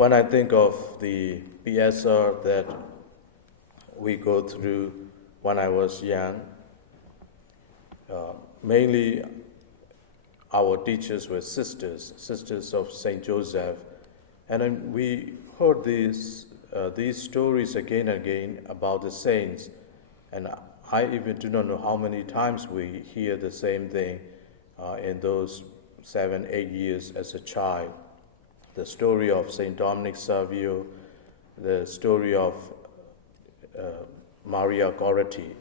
When I think of the PSR that we go through when I was young, mainly our teachers were sisters of St. Joseph, and then we heard these stories again and again about the saints, and I even do not know how many times we hear the same thing in those 7-8 years as a child. The story of St. Dominic Savio, the story of Maria Goretti.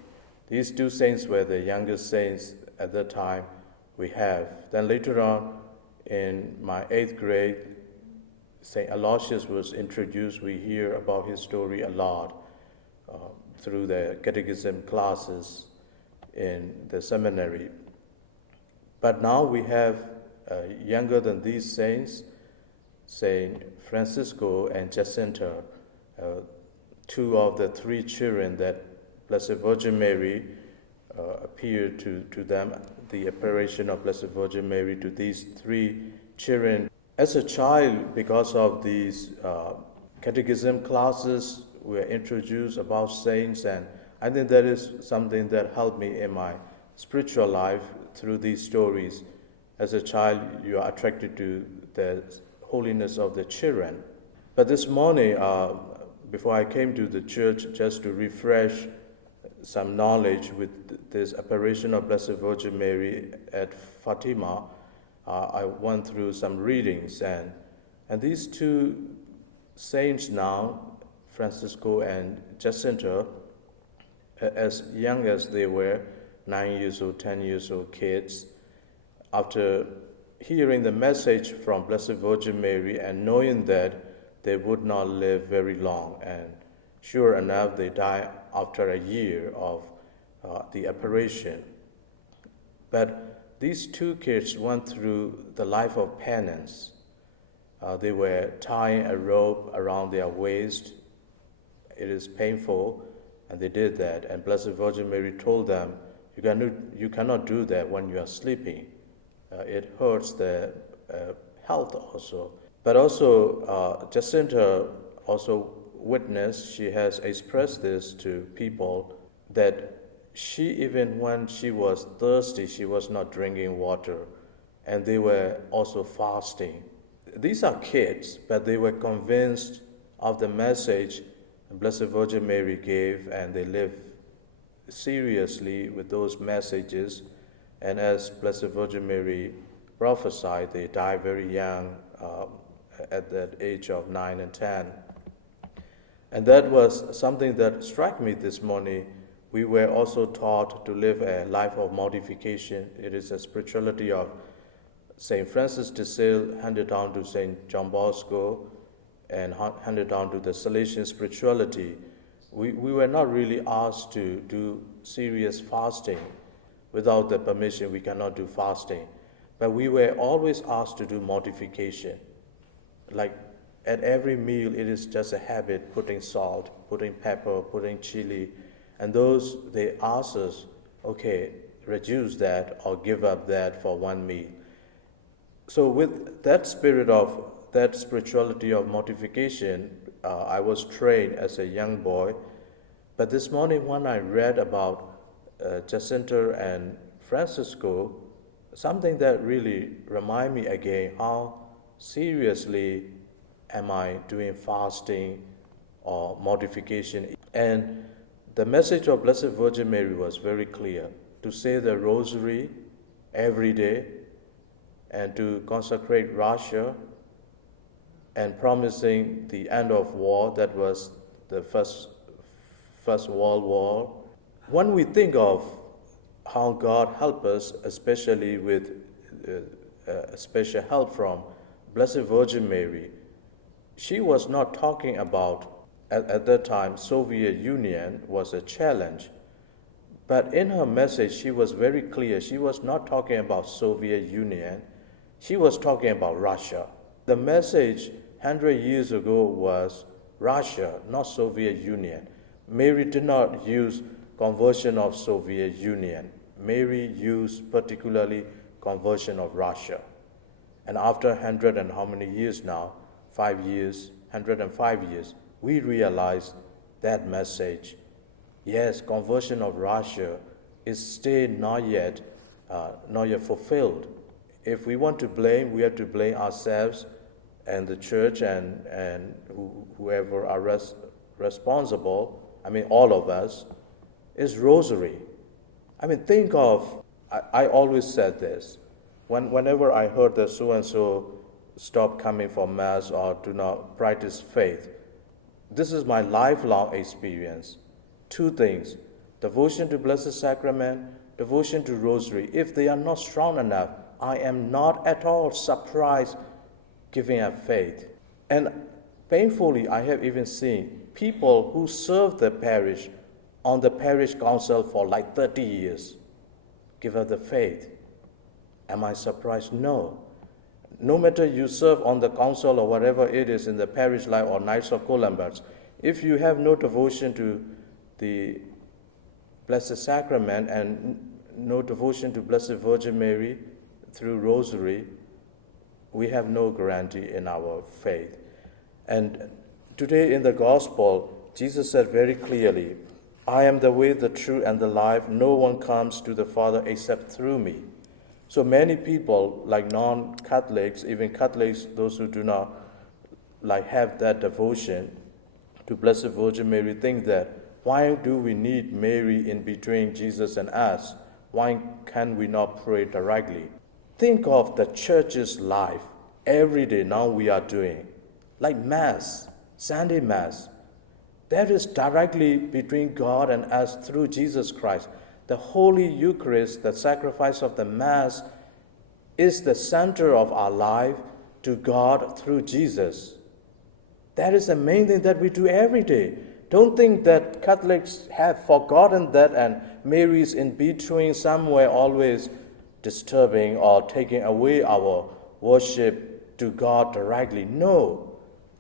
These two saints were the youngest saints at that time we have. Then later on, in my 8th grade, St. Aloysius was introduced. We hear about his story a lot through the catechism classes in the seminary. But now we have younger than these saints, St. Francisco and Jacinta, two of the 3 children that Blessed Virgin Mary appeared to them, the apparition of Blessed Virgin Mary to these 3 children. As a child, because of these catechism classes, we were introduced about saints, and I think that is something that helped me in my spiritual life through these stories. As a child, you are attracted to the holiness of the children. But this morning, before I came to the church, just to refresh some knowledge with this apparition of Blessed Virgin Mary at Fatima, I went through some readings, and these 2 saints now, Francisco and Jacinta, as young as they were, 9 years old, 10 years old kids, after hearing the message from Blessed Virgin Mary and knowing that they would not live very long, and sure enough, they died after a year of the apparition. But these 2 kids went through the life of penance. They were tying a rope around their waist. It is painful, and they did that. And Blessed Virgin Mary told them, you cannot do that when you are sleeping. It hurts the health also. But also, Jacinta also witnessed, she has expressed this to people, that she, even when she was thirsty, she was not drinking water, and they were also fasting. These are kids, but they were convinced of the message Blessed Virgin Mary gave, and they lived seriously with those messages. And as Blessed Virgin Mary prophesied, they died very young, at that age of 9 and 10. And that was something that struck me this morning. We were also taught to live a life of mortification. It is a spirituality of St. Francis de Sales, handed down to St. John Bosco, and handed down to the Salesian spirituality. We were not really asked to do serious fasting. Without the permission, we cannot do fasting. But we were always asked to do mortification. Like at every meal, it is just a habit, putting salt, putting pepper, putting chili. And those, they ask us, okay, reduce that or give up that for one meal. So with that spirit of, that spirituality of mortification, I was trained as a young boy. But this morning when I read about Jacinta and Francisco, something that really reminded me again how seriously am I doing fasting or mortification. And the message of Blessed Virgin Mary was very clear: to say the rosary every day, and to consecrate Russia, and promising the end of war. That was the first World War. When we think of how God helped us, especially with special help from Blessed Virgin Mary, she was not talking about, at that time, Soviet Union was a challenge. But in her message, she was very clear. She was not talking about Soviet Union. She was talking about Russia. The message 100 years ago was Russia, not Soviet Union. Mary did not use conversion of Soviet Union. Mary used particularly conversion of Russia. And after 100 and how many years now, 5 years, 105 years, we realize that message. Yes, conversion of Russia is still not yet fulfilled. If we want to blame, we have to blame ourselves and the church and whoever are responsible. I mean, all of us, is rosary. I mean, think of, I always said this, whenever I heard that so-and-so stop coming for Mass or do not practice faith, this is my lifelong experience. Two things, devotion to Blessed Sacrament, devotion to Rosary. If they are not strong enough, I am not at all surprised giving up faith. And painfully, I have even seen people who serve the parish on the parish council for like 30 years give up the faith. Am I surprised? No. No matter you serve on the council or whatever it is in the parish life or Knights of Columbus, if you have no devotion to the Blessed Sacrament and no devotion to Blessed Virgin Mary through Rosary, we have no guarantee in our faith. And today in the Gospel, Jesus said very clearly, I am the way, the truth, and the life. No one comes to the Father except through me. So many people, like non-Catholics, even Catholics, those who do not have that devotion to Blessed Virgin Mary, think that, why do we need Mary in between Jesus and us? Why can we not pray directly? Think of the church's life every day now we are doing, like Mass, Sunday Mass. That is directly between God and us through Jesus Christ. The Holy Eucharist, the sacrifice of the Mass, is the center of our life to God through Jesus. That is the main thing that we do every day. Don't think that Catholics have forgotten that and Mary is in between somewhere always disturbing or taking away our worship to God directly. No.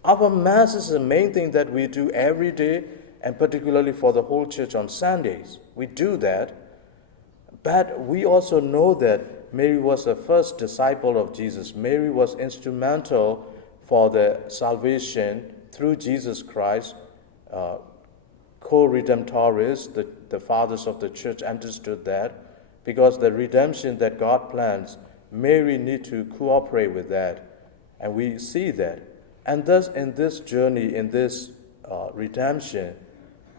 Our Mass is the main thing that we do every day, and particularly for the whole church on Sundays. We do that. But we also know that Mary was the first disciple of Jesus. Mary was instrumental for the salvation through Jesus Christ. Co-redemptoris, the fathers of the church understood that, because the redemption that God plans, Mary need to cooperate with that. And we see that. And thus in this journey, in this redemption,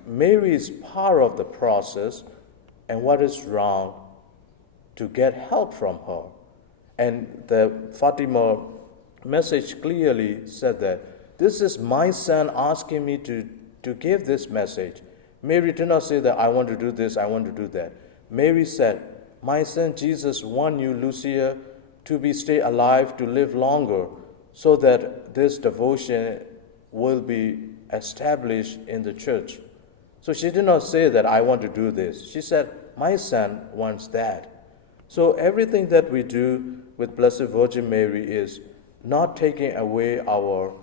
Mary is part of the process, and what is wrong to get help from her. And the Fatima message clearly said that this is my son asking me to give this message. Mary did not say that I want to do this, I want to do that. Mary said, my son Jesus wants you, Lucia, to stay alive, to live longer, so that this devotion will be established in the church. So she did not say that I want to do this. She said, my son wants that. So everything that we do with Blessed Virgin Mary is not taking away our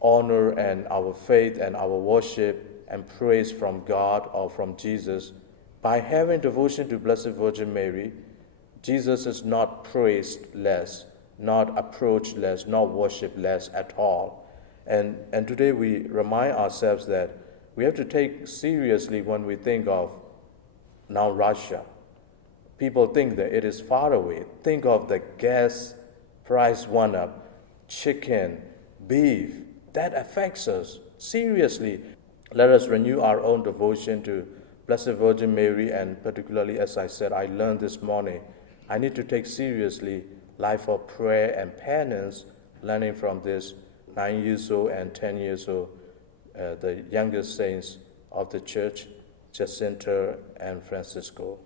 honor and our faith and our worship and praise from God or from Jesus. By having devotion to Blessed Virgin Mary, Jesus is not praised less, not approached less, not worshipped less at all. And today we remind ourselves that we have to take seriously when we think of now Russia. People think that it is far away. Think of the gas price went up, chicken, beef. That affects us seriously. Let us renew our own devotion to Blessed Virgin Mary, and particularly, as I said, I learned this morning, I need to take seriously life of prayer and penance, learning from this 9 years old and 10 years old, the youngest saints of the church, Jacinta and Francisco.